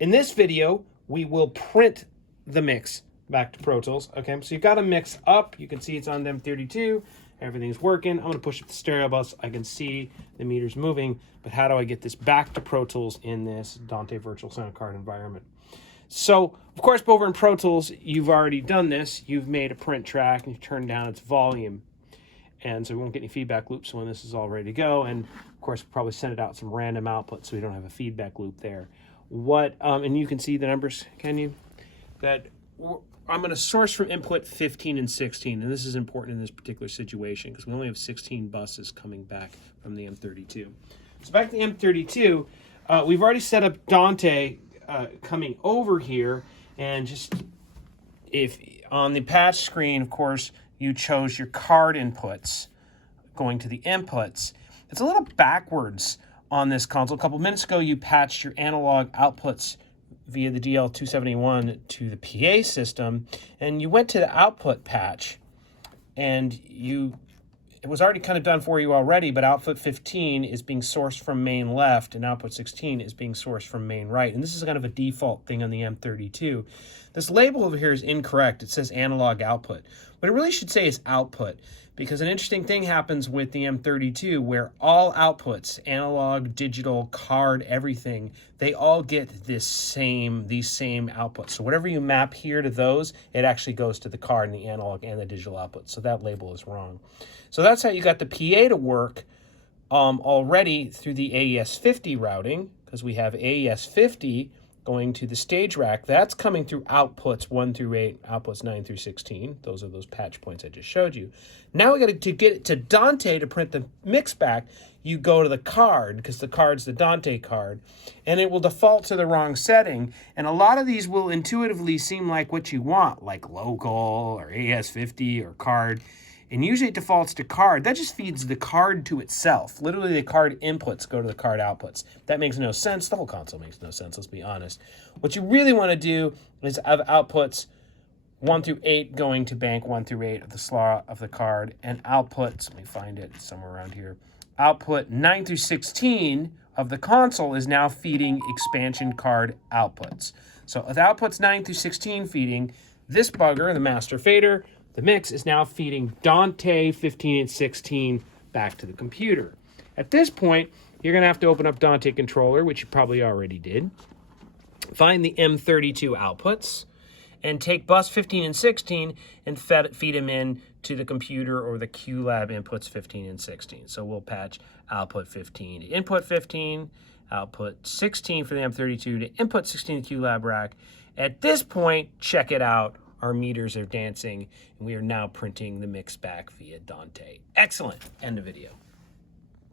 In this video, we will print the mix back to Pro Tools. Okay, so you've got a mix up. You can see it's on the M32. Everything's working. I'm going to push up the stereo bus. I can see the meters moving, but how do I get this back to Pro Tools in this Dante virtual sound card environment? So, of course, over in Pro Tools, you've already done this. You've made a print track and you've turned down its volume. And so we won't get any feedback loops when this is all ready to go. And of course, we'll probably send it out some random output so we don't have a feedback loop there. And you can see the numbers, can you? That I'm going to source from input 15 and 16. And this is important in this particular situation because we only have 16 buses coming back from the M32. So back to the M32, we've already set up Dante coming over here. And just if on the patch screen, of course, you chose your card inputs going to the inputs. It's a little backwards on this console. A couple minutes ago, you patched your analog outputs via the DL271 to the PA system, and you went to the output patch, and it was already kind of done for you already, but output 15 is being sourced from main left, and output 16 is being sourced from main right, and this is kind of a default thing on the M32. This label over here is incorrect. It says analog output. What it really should say is output, because an interesting thing happens with the M32 where all outputs, analog, digital, card, everything, they all get these same outputs. So whatever you map here to those, it actually goes to the card and the analog and the digital output. So that label is wrong. So that's how you got the PA to work already through the AES50 routing, because we have AES50 going to the stage rack. That's coming through outputs 1 through 8, outputs 9 through 16. Those are those patch points I just showed you. Now we got to get it to Dante to print the mix back. You go to the card, because the card's the Dante card, and it will default to the wrong setting. And a lot of these will intuitively seem like what you want, like local or AES50 or card. And usually it defaults to card. That just feeds the card to itself. Literally, the card inputs go to the card outputs. That makes no sense. The whole console makes no sense, let's be honest. What you really want to do is have outputs 1 through 8 going to bank 1 through 8 of the slot of the card, and outputs, let me find it somewhere around here, output 9 through 16 of the console is now feeding expansion card outputs. So with outputs 9 through 16 feeding, this bugger, the master fader, the mix is now feeding Dante 15 and 16 back to the computer. At this point, you're going to have to open up Dante Controller, which you probably already did. Find the M32 outputs, and take bus 15 and 16 and feed them in to the computer or the QLab inputs 15 and 16. So we'll patch output 15 to input 15, output 16 for the M32 to input 16 to QLab rack. At this point, check it out. Our meters are dancing, and we are now printing the mix back via Dante. Excellent. End of video.